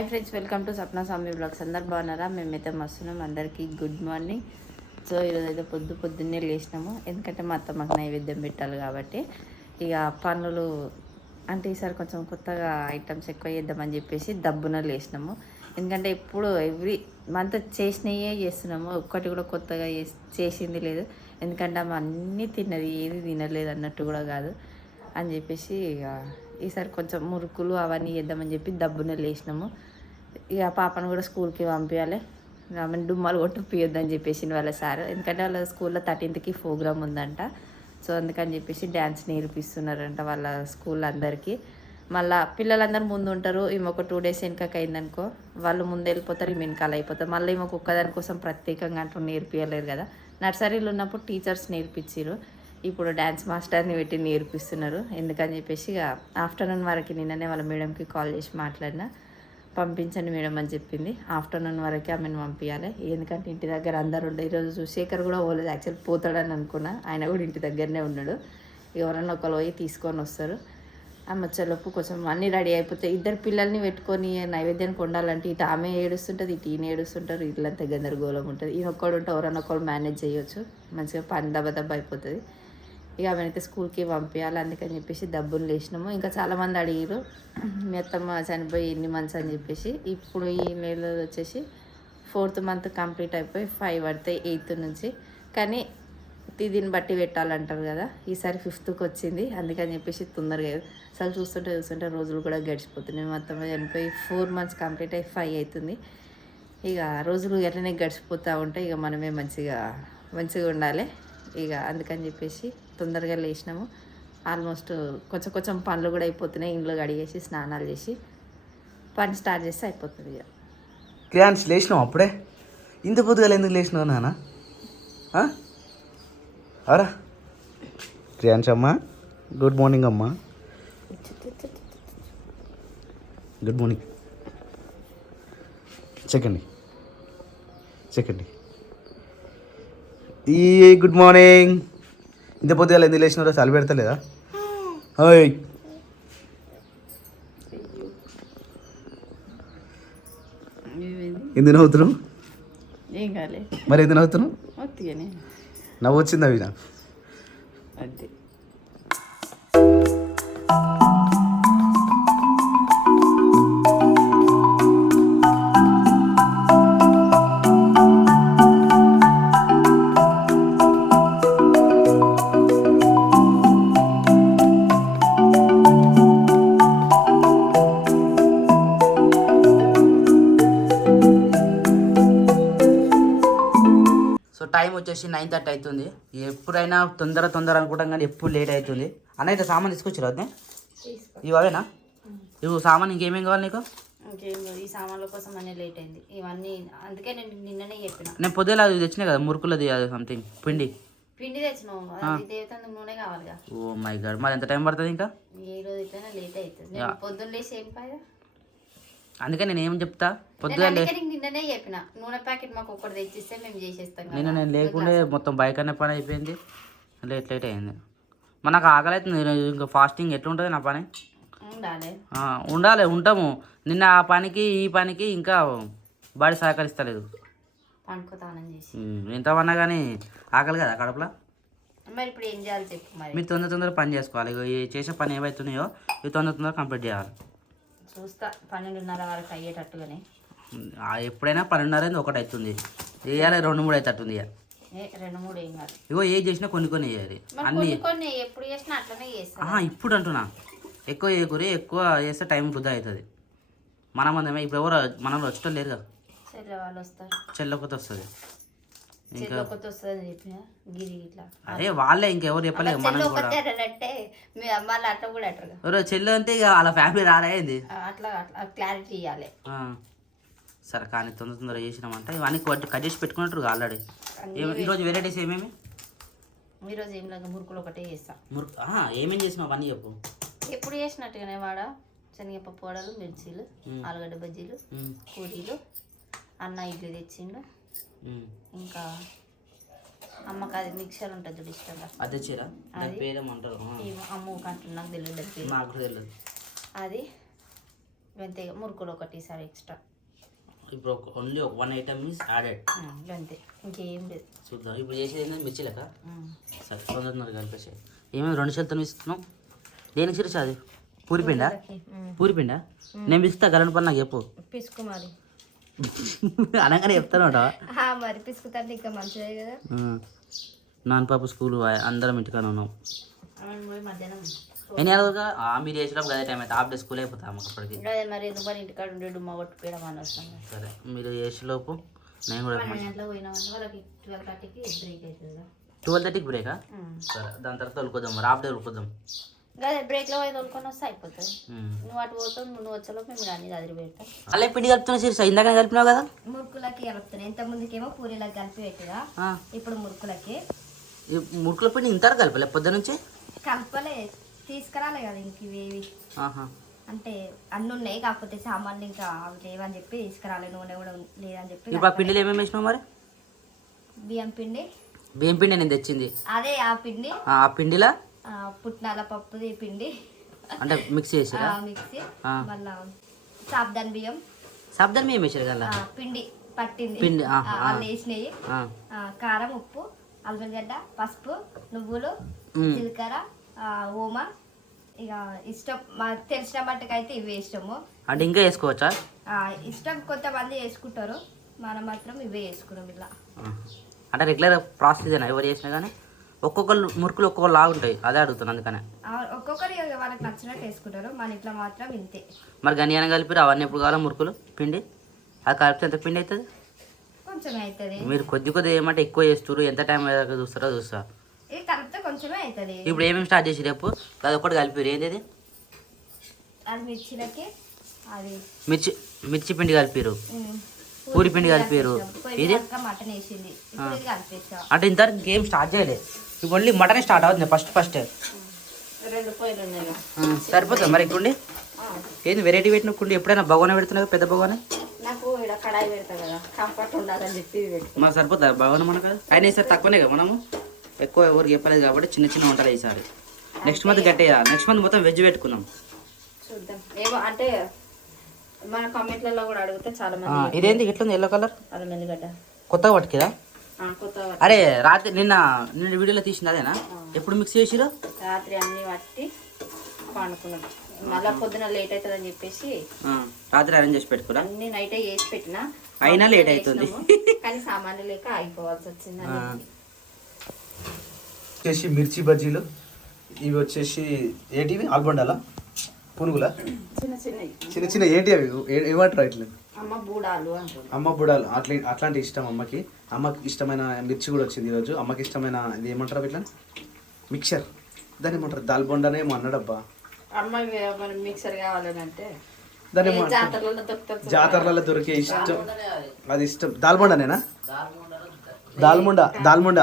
Hi friends welcome to Sapna Swamy vlogs. అందరు బాగున్నారా? మేమైతే మస్తున్నాం. అందరికీ గుడ్ మార్నింగ్. సో ఈరోజు అయితే పొద్దు పొద్దున్నే లేచినాము. ఎందుకంటే మా అత్త మాకు నైవేద్యం పెట్టాలి కాబట్టి. ఇక పనులు అంటే ఈసారి కొంచెం కొత్తగా ఐటమ్స్ ఎక్కువ చేద్దామని చెప్పేసి దబ్బున లేచినాము. ఎందుకంటే ఇప్పుడు ఎవ్రీ మంత్ చేసినయే చేస్తున్నాము. ఒక్కటి కూడా కొత్తగా చేసింది లేదు. ఎందుకంటే ఆమె అన్నీ తిన్నది ఏది తినలేదు అన్నట్టు కూడా కాదు. అని చెప్పేసి ఇక ఈసారి కొంచెం మురుకులు అవన్నీ చేద్దామని చెప్పి దబ్బున లేచినాము. ఇక పాపను కూడా స్కూల్కి పంపించాలి ఆమెను డుమ్మాలు కొట్టిపియొద్దని చెప్పేసి వాళ్ళ సార్. ఎందుకంటే వాళ్ళ స్కూల్లో థర్టీన్త్కి ప్రోగ్రామ్ ఉందంట. సో అందుకని చెప్పేసి డ్యాన్స్ నేర్పిస్తున్నారంట వాళ్ళ స్కూల్ అందరికీ. మళ్ళా పిల్లలందరూ ముందు ఉంటారు ఈమె ఒక టూ డేస్ వెనకకి అయిందనుకో. వాళ్ళు ముందు వెళ్ళిపోతారు ఈమె వెనకాల అయిపోతారు. మళ్ళీ ఈమె ఒక్కదాని కోసం ప్రత్యేకంగా అంటూ నేర్పించలేదు కదా. నర్సరీలు ఉన్నప్పుడు టీచర్స్ నేర్పించారు ఇప్పుడు డ్యాన్స్ మాస్టర్ని పెట్టి నేర్పిస్తున్నారు. ఎందుకని చెప్పేసి ఇక ఆఫ్టర్నూన్ వరకు నిన్ననే వాళ్ళ మేడంకి కాల్ చేసి మాట్లాడినా. పంపించండి మేడం అని చెప్పింది. ఆఫ్టర్నూన్ వరకే ఆమెను పంపించాలి ఎందుకంటే ఇంటి దగ్గర అందరు ఉండే ఈరోజు శేఖర్ కూడా పోలేదు. యాక్చువల్ పోతాడని అనుకున్నా. ఆయన కూడా ఇంటి దగ్గరనే ఉన్నాడు. ఎవరన్నా ఒకరు పోయి తీసుకొని వస్తారు. ఆమె వచ్చేలోపు కొంచెం అన్నీ రెడీ అయిపోతాయి ఇద్దరు పిల్లల్ని పెట్టుకొని నైవేద్యానికి వండాలంటే ఇటు ఆమె ఏడుస్తుంటుంది ఇటు ఈయన ఏడుస్తుంటారు. ఇట్లంతా గందరగోళం ఉంటుంది. ఈయన ఒక్కడు ఉంటే ఎవరన్నా ఒకరు మేనేజ్ చేయొచ్చు. మంచిగా పని దెబ్బ దెబ్బ అయిపోతుంది. ఇక ఆమెనైతే స్కూల్కి పంపించాలి అందుకని చెప్పేసి డబ్బులు లేచినాము. ఇంకా చాలామంది అడిగారు మీ అత్తమ్మ చనిపోయి ఎన్ని మంత్స్ అని చెప్పేసి. ఇప్పుడు ఈ నెలలో వచ్చేసి ఫోర్త్ మంత్ కంప్లీట్ అయిపోయి ఫైవ్ పడతాయి ఎయిత్ నుంచి. కానీ తిదిని బట్టి పెట్టాలంటారు కదా ఈసారి ఫిఫ్త్కి వచ్చింది అందుకని చెప్పేసి తొందరగా అసలు చూస్తుంటే చూస్తుంటే రోజులు కూడా గడిచిపోతున్నాయి. మా అత్తమ్మ చనిపోయి ఫోర్ మంత్స్ కంప్లీట్ అయ్యి ఫైవ్ అవుతుంది. ఇక రోజులు ఎట్లనే గడిచిపోతూ ఉంటే ఇక మనమే మంచిగా మంచిగా ఉండాలి. ఇక అందుకని చెప్పేసి తొందరగా లేచినాము. ఆల్మోస్ట్ కొంచెం కొంచెం పనులు కూడా అయిపోతున్నాయి. ఇంట్లో కడిగేసి స్నానాలు చేసి పని స్టార్ట్ చేస్తే అయిపోతుంది ఇక. క్రియాన్స్ లేచినావు అప్పుడే? ఇంత పొద్దుగాల ఎందుకు లేచినావు నాన్న? అవరా క్రియాన్స్ అమ్మా గుడ్ మార్నింగ్ అమ్మా. గుడ్ మార్నింగ్ చెక్కండి చెక్కండి ఈ గుడ్ మార్నింగ్. ఇంత పొద్దుగాల ఎందుకు లేచినారో చలి పెడతలేదా? ఓయ్. ఎందుకు నవ్వుతున్నావు మరి ఎందుకు నవ్వుతున్నావు నవ్వు వచ్చింది అవి నాకు అంతే సో టైం వచ్చేసి నైన్ థర్టీ అవుతుంది. ఎప్పుడైనా తొందర తొందర అనుకుంటాం కానీ ఎప్పుడు లేట్ అవుతుంది. అన్న అయితే సామాన్ తీసుకొచ్చి వద్దే ఇవి అవేనా? ఇవి సామాన్ ఇంకేమేం కావాలి నీకు. ఈ సామాన్ల కోసం అనే లేట్ అయింది. ఇవన్నీ అందుకే నేను నిన్ననే చెప్పిన. నేను పొద్దున అది తెచ్చినా కదా మురుకులది అది సంథింగ్ పిండి. పిండి తెచ్చినావు అది దేవతందుకు నూనె కావాలిగా. ఓ మై గాడ్ మరి ఎంత టైం పడుతుంది ఇంకా? ఏ రోజు లేట్ అవుతుంది. నేను పొద్దున్న లేచి ఏం అందుకే నేను ఏం చెప్తా? పొద్దుగా నిన్ననే చెప్పిన. నూనె ప్యాకెట్ మాకు ఒక్కటి తెచ్చిస్తే మేము చేసేస్తాం కదా. నిన్న నేను లేకుండే మొత్తం బైక్ అనే పని అయిపోయింది. లేట్ లేట్ అయింది. మరి నాకు ఆకలి అవుతుంది ఇంకా ఫాస్టింగ్ ఎట్లుంటుంది నా పని? ఉండాలి. ఉంటాము. నిన్న ఆ పనికి ఈ పనికి ఇంకా బాడీ సహకరిస్తలేదు. పండుకోతానం చేసి. ఉమ్, ఎంత పన్నా కానీ ఆకలి కదా కడపలా? మరి ఇప్పుడు ఏం చేయాలి చెప్పు మరి. మీరు తొందర తొందర పని చేసుకోవాలి. చేసే పని ఏవైతున్నాయో ఇవి తొందర తొందర కంప్లీట్ చేయాలి. చూస్తా పన్నెండున్నర వరకు అయ్యేటట్టుగానే. ఎప్పుడైనా పన్నెండున్నర అయింది ఒకటి అవుతుంది వేయాలి రెండు మూడు అవుతుంది ఇక ఏ రెండు మూడు ఏం కాదు. ఇగో ఏది చేసినా కొన్ని కొన్ని వేయాలి మరి అన్నీ కొన్ని ఎప్పుడు చేసినా అట్లనే చేస్తాను ఇప్పుడు అంటున్నా. ఎక్కువ చేయకూరి ఎక్కువ చేస్తే టైం వృధా అవుతుంది. మన మందమే ఇప్పుడు ఎవరు మనలో వచ్చటం లేరు కదా. సరే వాళ్ళు వస్తారు. చెల్లి వస్తుంది. ఇట్లా అరే వాళ్ళే ఇంకెవరు చెప్పలేదు మనం కూడా. ఎవరో చెల్లి అంటే ఇక వాళ్ళ ఫ్యామిలీ రాలేదు అట్లా అట్లా క్లారిటీ ఇవ్వాలి సరే కానీ తొందర తొందర చేసినామంటే ఇవన్నీ కట్ చేసి పెట్టుకున్నట్టు ఆల్రెడీ ఈరోజు వెరైటీస్ ఏమేమి ఈరోజు ఏం లేదు మురుకులు ఒకటే చేస్తా. మురు ఆహా, ఏమేం చేసినావు అవన్నీ చెప్పు. ఎప్పుడు చేసినట్టుగానే వాడ శనగపప్పు వడలు మిర్చీలు ఆలుగడ్డ బజ్జీలు పూరీలు అన్న ఇడ్లీ తెచ్చిండు. ఇంకా అమ్మకి అది మిక్సర్ ఉంటుంది చూడు ఇష్టంగా. అదే చీర? దాని పేరేమంటారు? ఆ, ఈ అమ్మ కంటున్నా నాకు తెలియదు. నాకు తెలియదు. అది అంతే మురుకులు ఒకటి ఈసారి ఎక్స్ట్రా ఇప్పుడు ఓన్లీ ఒక వన్ ఐటమ్ ఈస్ యాడెడ్ అంతే ఇంకేం లేదు. చూద్దాం. ఇప్పుడు చేసేది ఏంటంటే మిర్చి లెక్క. సరే తొందరన్నర కలిపేసి ఏమేమి రెండు చేతులతో ఇస్తున్నాం దేనికి సిరిచి అది? పూరిపిండా. పూరిపిండా నేను పిస్తా గలను పని నాకు చెప్పు. పిసుకు మరి అనగానే చెప్తాను ఆ, మరి పిసుకుతాంటే ఇంకా మంచిదే కదా. నాన్న పాప స్కూల్ అందరం ఇంటికాడ ఉన్నాం. ఎన్ని అడుగుగా మీరు చేసినప్పుడు అదే టైం అయితే. హాఫ్ డే స్కూల్ అయిపోతాం అప్పటికి. అదే మరి ఎందుకు మరి ఇంటికాడ ఉండి డుమ్మ కొట్టుకోవడం అనవసరం సరే మీరు చేసేలోపు నేను కూడా ట్వెల్వ్ థర్టీకి బ్రేక్ అవుతుంది కదా. ట్వెల్వ్ థర్టీకి బ్రేకా ఉమ్. సరే దాని తర్వాత మరి హాఫ్ డే తొలుకుదాం అదే బ్రేక్లో పోయి తోలుకొని వస్తే అయిపోతుంది. నువ్వు అటు పోతావు నువ్వు మేము పెడతాం. అలా పిండి కలుపుతున్నా సిరిసా ఇందాక కలిపినావు కదా? మురుకులకి కలుపుతాను ఇంత ముందుకేమో పూరీలకు కలిపి పెట్టిగా ఆ, ఇప్పుడు మురుకులకి. మురుకుల పిండి ఇంత కలపలే పొద్దు నుంచి? కలపలే. తీసుకురాలే కదా ఇంక ఇవేవి ఆహా. అంటే అన్ని ఉన్నాయి కాకపోతే సామాన్లు ఇంకా అవి లేవని చెప్పి తీసుకురాలే నూనె కూడా లేదని చెప్పి ఇప్పుడు ఆ పిండిలో ఏమేమి వేసినావు మరి? బియ్యం పిండి. బియ్యం పిండి నేను తెచ్చింది. అదే ఆ పిండి. ఆ పిండిలా? పుట్నాల పప్పుది పిండి అంటే మిక్స్ చేసిరా? మిక్సీ. మళ్ళా సాబ్దాన్ బియ్యం. శబ్దం మేము వేసారు కదా? పిండి పట్టింది. పిండి. వాళ్ళు వేసినాయి కారం ఉప్పు అల్లుగడ్డ పసుపు నువ్వులు. జీలకర్ర ఓమ. ఇక ఇష్టం మాకు తెలిసిన మట్టుకు అయితే ఇవి ఇష్టము. అంటే ఇంకా వేసుకోవచ్చా? ఇష్టం కొంతమంది వేసుకుంటారు. మనం మాత్రం ఇవే వేసుకున్నాం ఇలా. అంటే రెగ్యులర్ ప్రాసెస్ ఎవరు చేసినా కానీ? ఒక్కొక్కరు మురుకులు ఒక్కొక్కరు లాగుంటాయి అదే అడుగుతాను అందుకనే. ఒక్కొక్కరు వాళ్ళకి నచ్చినట్టు వేసుకుంటారు. మన ఇంట్లో మాత్రం ఇంతే. మరి గనియాన కలిపి అవన్నీ ఎప్పుడు కావాలా మురుకులు? పిండి? అది కలిపితే ఎంత పిండి అవుతుంది కొంచెం అవుతుంది మీరు కొద్ది కొద్ది ఏమంటే ఎక్కువ చేస్తారు ఎంత టైం అయ్యాక చూస్తారో చూస్తా. ఇది కలిపితే కొంచెమే అవుతుంది ఇప్పుడు ఏమేమి స్టార్ట్ చేసి రేపు? అది ఒక్కటి కలిపిరు ఏంది? అది మిర్చిలకి అది మిర్చి మిర్చి పిండి కలిపిరు పూరి పిండి కలిపిరు ఇది? అంటే ఇంతవరకు గేమ్ స్టార్ట్ చేయలేదు ఇప్పుడు ఓన్లీ మటనే స్టార్ట్ అవుతుంది ఫస్ట్ ఫస్ట్. సరిపోతుంది మరి ఇక్కడ ఏంది వెరైటీ పెట్టిన కుండి? ఎప్పుడైనా భగవాన పెడుతున్నావు పెద్ద భగవానే? మరి సరిపోతుందా భగవాన్ మనకు? అయినా ఈసారి తక్కువనే కదా మనము? ఎక్కువ ఎవరికి చెప్పలేదు కాబట్టి చిన్న చిన్న వంటలు ఈసారి. నెక్స్ట్ మంత్ గట్టిగా నెక్స్ట్ మంత్ మొత్తం వెజ్ చూద్దాం. ఏమో అంటే మన కామెంట్లలో కూడా అడిగితే చాలా మంది ఇదేంటి ఇట్లుంది ఎల్లో కలర్ అల్లం ఎల్లిగడ్డ కొత్తగా పట్టుకేదా? అరే రాత్రి నిన్న నిన్న వీడియోలో తీసింది అదేనా? ఎప్పుడు మిక్స్ చేసిరు రాత్రి అన్ని పట్టి పండుకున్నాం. మళ్ళా పొద్దున లేట్ అవుతుందని చెప్పేసి రాత్రి అరేంజ్ చేసి పెట్టుకురా. అన్ని నైట్ చేసి పెట్టిన. అయినా లేట్ అవుతుంది. కానీ సామాన్లు లేక ఆగిపోవాల్సి వచ్చింది వచ్చేసి మిర్చి బజ్జీలు ఇవి వచ్చేసి ఏంటివి? ఆల్బండాలా పునుగుల? చిన్న చిన్నవి. చిన్న చిన్న ఏంటి అవి? ఏ- ఏమంటారు ఇట్లా అమ్మ బూడాలు అంటుంది. అమ్మ బుడాలు అట్లా అట్లాంటి ఇష్టం అమ్మకి. అమ్మకి ఇష్టమైన మిర్చి కూడా వచ్చింది ఈరోజు. అమ్మకి ఇష్టమైన ఇది ఏమంటారు ఇట్లా మిక్చర్. దాన్ని ఏమంటారు? దాల్ బొండానే ఏమో అన్నాడబ్బా. అమ్మ మిక్సర్ కావాలని అంటే దాన్ని. జాతరలలో దొరికే ఇష్టం. అది. ఇష్టం. దాల్బొండనేనా దాల్ముండ దాల్ముండ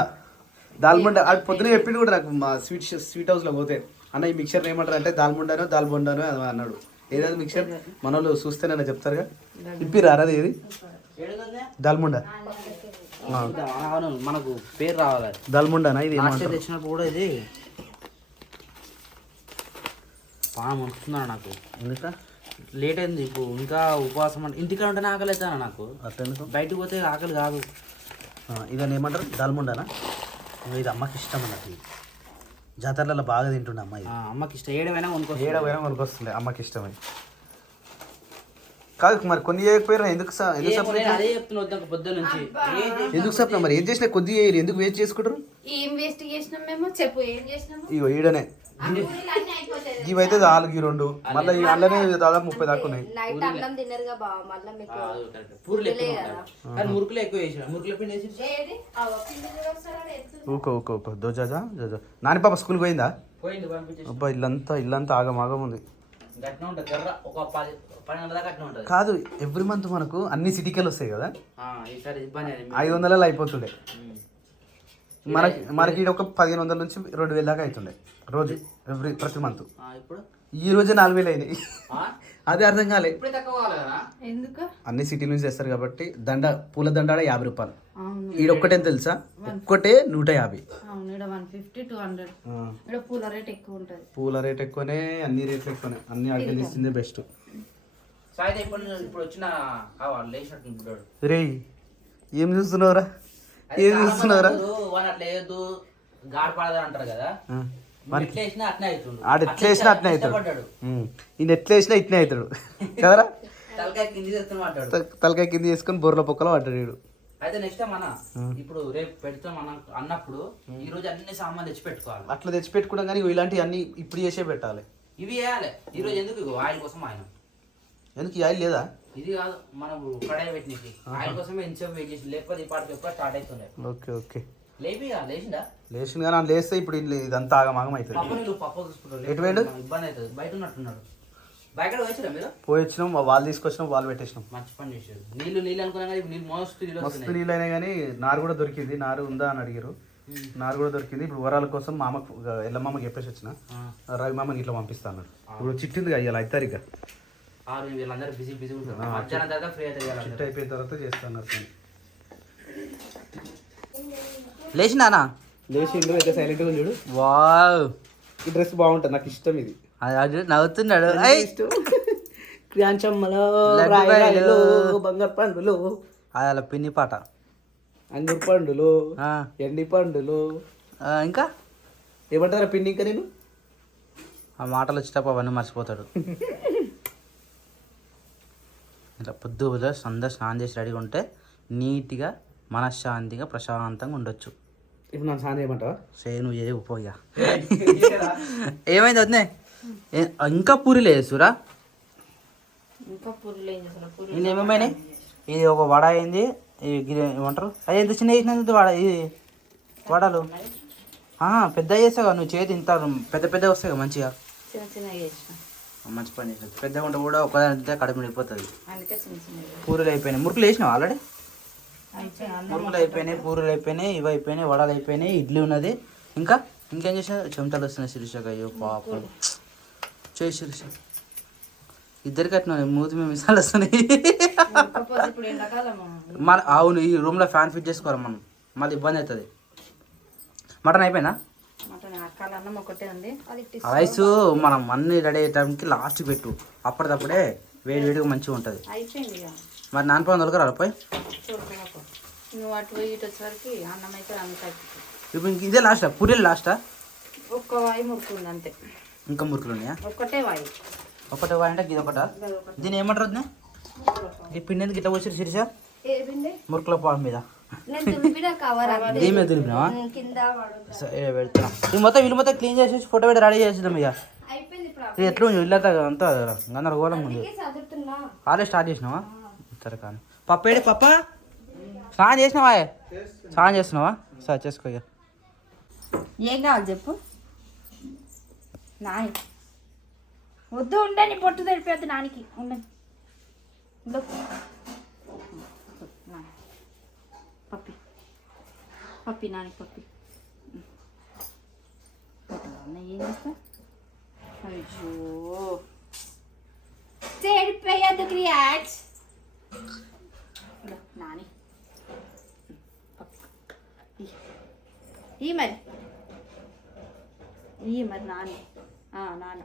దాల్ముండ అది పొద్దున చెప్పిండు కూడా నాకు మా స్వీట్ స్వీట్ హౌస్లో పోతే. అన్న ఈ మిక్చర్ ఏమంటారు అంటే దాల్ముండానో దాల్బొండానో అన్నాడు. ఏదది మిక్చర్ మన వాళ్ళు చూస్తేనే చెప్తారుగా. ఇప్పిరా అది ఏది? దాల్ముండ. అవును మనకు పేరు రావాలి. దాల్ముండానా ఇది తెచ్చినప్పుడు కూడా ఇది. పాము వస్తుందా నాకు? ఎందుక? లేట్ అయింది ఇప్పుడు. ఇంకా ఉపవాసం అంటే ఇంటికాడ ఉంటేనే ఆకలి అవుతాను నాకు? అట్లా బయటకు పోతే ఆకలి కాదు. ఇదని ఏమంటారు? దాల్ముండానా? ఇది అమ్మకి ఇష్టం అన్నట్టు. జాతరలలో బాగా తింటుండే అమ్మాయి. ఆ, అమ్మకి ఇష్టం. ఏడమైనా కొనుక్కో ఏడ పోయినా మనకు వస్తుంది అమ్మకి ఇష్టమని కాదు మరి కొన్ని చేయకపోయినా ఎందుకు స- ఎందుకు ఏమో సపరేట్ నేను అదే చెప్తున్నా వద్దాక పొద్దు నుంచి. ఎందుకు సపరేట్ మరి? ఏం చేసినా కొద్దిగా వేయరు ఎందుకు వేస్ట్ చేసుకుంటారు? ఏం వేస్ట్ చేసినాం మేము? చెప్పు ఏం చేసినాము? ఇగో ఈడనే. ఇవైతే నాలుగు ఈ రెండు. మళ్ళీ ఈ అల్లనే దాదాపు ముప్పై దాకా ఉన్నాయి. నైట్ అన్నం తిన్నరుగా బావ మళ్ళీ మీకు పూర్లు ఎక్కువ ఉంటాయి. కానీ మురుకులు ఎక్కువ వేసిన మురుకుల పిండి వేసి ఏది? ఆ పిండి కూడా ఒకసారి ఎత్తు. ఊకో ఊకో ఊకో దోజాజా జోజా నాని పాప స్కూల్కి పోయిందా? అబ్బా ఇల్లంతా ఇల్లంతా ఆగం ఆగం ఉంది కాదు ఎవ్రీ మంత్ మనకు అన్ని సిటీకెళ్ళి వస్తాయి కదా ఐదు వందలలో అయిపోతుండే. మనకి మనకి ఈడ ఒక పదిహేను వందల నుంచి రెండు వేల దాకా అవుతుండే రోజు ఎవ్రీ ప్రతి మంత్. ఆ, ఇప్పుడు? ఈ రోజే నాలుగు వేలు అయినాయి. ఆ? అదే అర్థం కాలే. ఇప్పుడే తక్కువ కావాలి కదా ఎందుకు? అన్ని సిటీ నుంచి తెస్తారు కాబట్టి దండ పూల దండ యాభై రూపాయలు. ఈడ ఒక్కటే తెలుసా? ఒక్కటే నూట యాభై. పూల రేట్ ఎక్కువ ఉంటుంది. పూల రేట్ ఎక్కువనే అన్ని రేట్లు ఎక్కువనే. అన్ని ఆడికి ఇస్తుంది బెస్ట్. రే ఏం చూస్తున్నావురా? ఏం చూస్తున్నావురా వాడు అట్లా వేయద్దు గాడి పడదని అంటారు కదా. ఆడు ఎట్లా వేసినా అట్నే అవుతాడు. ఈయన ఎట్లా వేసినా ఇట్నే అవుతాడు. కదరా? తలకాయ కింది చేసుకొని బొర్రల పొక్కలో పడ్డాడు వీడు. అయితే నెక్స్ట్ అన్న ఇప్పుడు రేపు పెడతాం అన్న అన్నప్పుడు ఈ రోజు అన్ని సామాన్లు తెచ్చి పెట్టుకోవాలి అట్లా తెచ్చి పెట్టుకున్నాం కానీ ఇలాంటివి అన్ని ఇప్పుడు చేసే పెట్టాలి. ఇవి వేయాలి. ఈ రోజు ఎందుకు ఆయిల్ కోసం ఆయన ఎందుకు ఈ ఆయిల్ లేదా? ఇది కాదు మనం కడాయి పెట్టినకి ఆయిల్ కోసమే ఎంతసేపు వెయిట్ చేసి లేకపోతే ఈ పాటికి ఎప్పుడు స్టార్ట్ అవుతుండే ఓకే ఓకే. లేపి లేచిందా? లేచిన కానీ ఆయన లేస్తే ఇప్పుడు ఇదంతా ఆగమాగం అవుతుంది పప్పు నీళ్ళు పప్పు ఎటు? ఇబ్బంది అవుతుంది బయట ఉన్నట్టున్నాడు. బయట వచ్చిరా మీరు? పోయి వచ్చినాం వాళ్ళు తీసుకొచ్చినాం వాళ్ళు పెట్టేసినాం. మంచి పని చేశారు. నీళ్ళు నీళ్ళు అనుకున్నా కానీ నీళ్ళు నీళ్ళు మస్తు నీళ్ళు అయినా కానీ నారు కూడా దొరికింది. నారు ఉందా అని అడిగారు. నారు కూడా దొరికింది. ఇప్పుడు వరాల కోసం మా అమ్మకు ఎల్లమ్మకి చెప్పేసి వచ్చిన. రవి మామకి ఇట్లా పంపిస్తా అన్నాడు. ఇప్పుడు చిట్టింది అయ్యాలి అవుతారు ఇక ఆరు వీళ్ళందరూ బిజీ బిజీ ఉంటారు. మధ్యాహ్నం తర్వాత ఫ్రీ చిట్టు వీళ్ళందరూ. అయిపోయిన తర్వాత చేస్తా అన్నారు కానీ లేచినానా లేచి ఇంట్లో అయితే సైలెంట్గా చూడు. వావ్. ఈ డ్రెస్ బాగుంటుంది నాకు ఇష్టం ఇది. అది నవ్వుతున్నాడు. బంగారు పండులో. అది అలా పిన్ని పాట. అంగూరు పండులో ఆ, ఎండి పండులో. ఇంకా? ఏమంటారా పిన్ని ఇంకా నేను? ఆ మాటలు వచ్చేటప్పుడు అవన్నీ మర్చిపోతాడు. ఇట్లా పొద్దుగా సందా స్నానం చేసి రెడీగా ఉంటే నీట్గా మనశ్శాంతిగా ప్రశాంతంగా ఉండొచ్చు. ఇప్పుడు నన్ను సాన్ చేయమంటావా? సే నువ్వు ఏ పోయా ఏమైంది వద్దే ఇంకా పూరి నేను ఏమేమైనాయి? ఇది ఒక వడ అయింది ఏమంటారు? అది ఎంత చిన్న వేసినందుకు వడ ఇది వడలు? ఆ, పెద్ద చేస్తావు కదా నువ్వు చేతి ఇంత పెద్ద పెద్ద వస్తాయి కదా మంచిగా. చిన్న చేసిన. మంచి పని చేసినది పెద్దగా ఉంటే కూడా ఒకదాని తింటే కడుపు నిండిపోతుంది. పూరీలు అయిపోయినాయి. మురుకులు వేసినావు ఆల్రెడీ? మురుకులు అయిపోయినాయి. పూరీలు అయిపోయినాయి ఇవి అయిపోయినాయి వడలు అయిపోయినాయి ఇడ్లీ ఉన్నది. ఇంకా? ఇంకేం చేసిన చెమటలు వస్తున్నాయి శిరీషకు అయ్యో పాపం. చేయి శిరీష. ఇద్దరికి అట్లా మూతి మేము మిసాలు వస్తున్నాయి. మన అవును ఈ రూమ్లో ఫ్యాన్ ఫిట్ చేసుకోవాలి మనం. మళ్ళీ ఇబ్బంది అవుతుంది. మటన్ అయిపోయినా ఒకటే రైస్ మనం అన్ని రెడీ అయ్యే టైంకి లాస్ట్ పెట్టు. అప్పటిదప్పుడే వేడి వేడిగా మంచిగా ఉంటుంది. మరి నాన్నపై దొరకరా పోయి? చూడుకోకు నువ్వు అటు పోయి ఇటు వచ్చేసరికి అన్నం అయితే అంత అయిపోతుంది ఇప్పుడు ఇంక ఇదే లాస్టా పూరీలు లాస్టా ఒక్క వాయి మురుకుంది అంతే. ఇంకా మురుకులు ఉన్నాయా? ఒక్కటే వాయి. ఒకటే అంటే ఇది ఒకటా? దీని ఏమంటారు? ఈ పిండి ఎందుకు ఇట్లా వచ్చారు శిరీష మురుకుల పావు మీద. దీని మీద దులిపినావా పెడుతున్నా ఇది మొత్తం ఇల్లు మొత్తం క్లీన్ చేసేసి ఫోటో పెట్టి రెడీ చేసేద్దాం ఇక. ఇది ఎట్లా ఉంది? ఇల్లు అంతా అంతా గందరగోళం ఉంది. ఆలే స్టార్ట్ చేసినావా? సరే కానీ. పప్ప ఏడి పప్ప? స్నానం చేసినావా? స్నానం చేస్తున్నావా? సరే చేసుకో ఇక. ఏం కావాలి చెప్పు? నాని. వద్దు ఉండని పొట్టు తెరిపోద్దు నానికి. ఉండని ఉండు. పప్పి. పప్పి నాని పప్పి. ఏం చేస్తా? అయ్యో. చెడిపోయద్దు క్రియాట్స్. ఇదో నాని. ఈ. మరి. ఈ మరి నాని. నాన్న?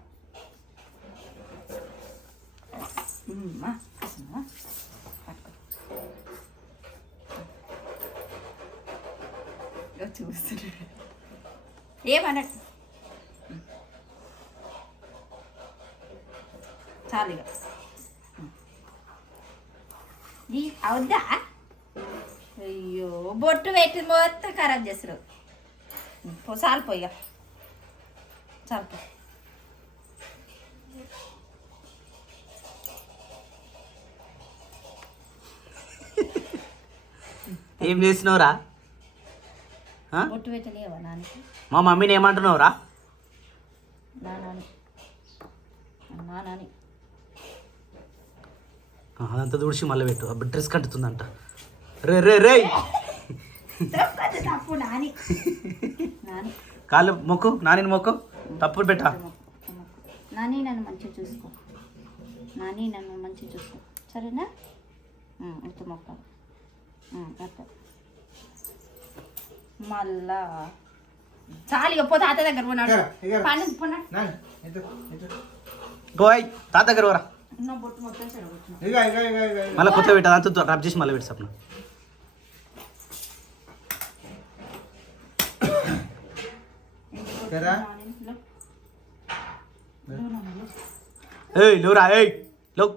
పట్టుకో. ఇదో చూస్తున్నాడు ఏమన చాలు ఇక. ఈ అవుద్దా? అయ్యో బొట్టు పెట్టి మొత్తం ఖరాబ్ చేస్తారు పో చాలు పోయిగా చాలు పో. ఏం చేసినవరా? బొట్టు పెట్టలేవా మా మమ్మీని ఏమంటున్నావురా? నా నాని నా నాని అదంతా తుడిచి మళ్ళీ పెట్టు. అప్పుడు డ్రెస్ కట్టుతుందంట. రే రే రే! తప్పు నాని. నాని. కాళ్ళు మొక్కు నాని మొక్కు. తప్పుడు పెట్టా. నాని నన్ను మంచిగా చూసుకో. నాని నన్ను మంచిగా చూసుకో. సరేనా? ఇంత మొక్క. అత్త మళ్ళా. చాలు ఇక పో తాత దగ్గర పోనాడు పని పోనాడు తాత దగ్గర పోరా. మళ్ళీ కొత్త పెట్టాలి అంత రబ్ చేసి మళ్ళీ పెట్టి సప్న. ఏయ్ లేవురా ఏయ్ లేవు